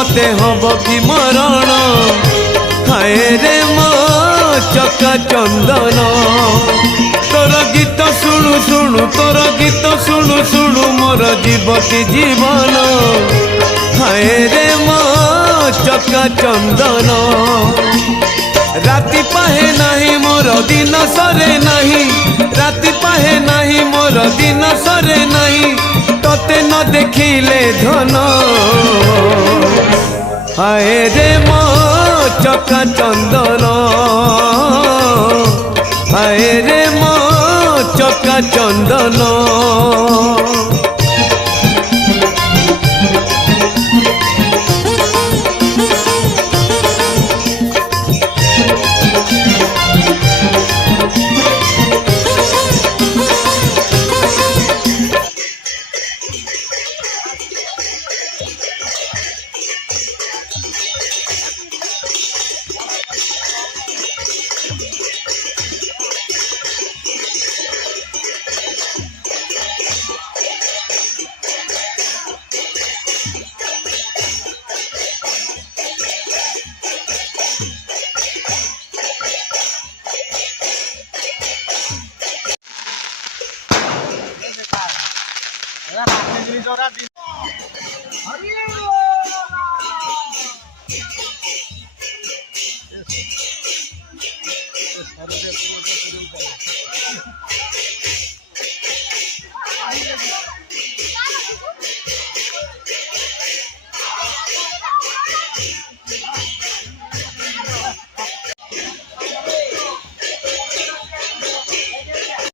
मते हब कि मरण हाय रे मो चका चंदन तोर गीत शुणु शुणु तोर गीत शुणु शुणु मोर जीवती जीवन हाय रे मो चका चंदन राति पाहे नहीं मोर दिन सरे नहीं राति पाहे नहीं मोर दिन सरे नहीं तोते न देखिले धन हाय रे मो चका चंदन हाय रे मो चका चंदन Hãy subscribe cho kênh Ghiền Mì Gõ để không bỏ lỡ những video hấp dẫn।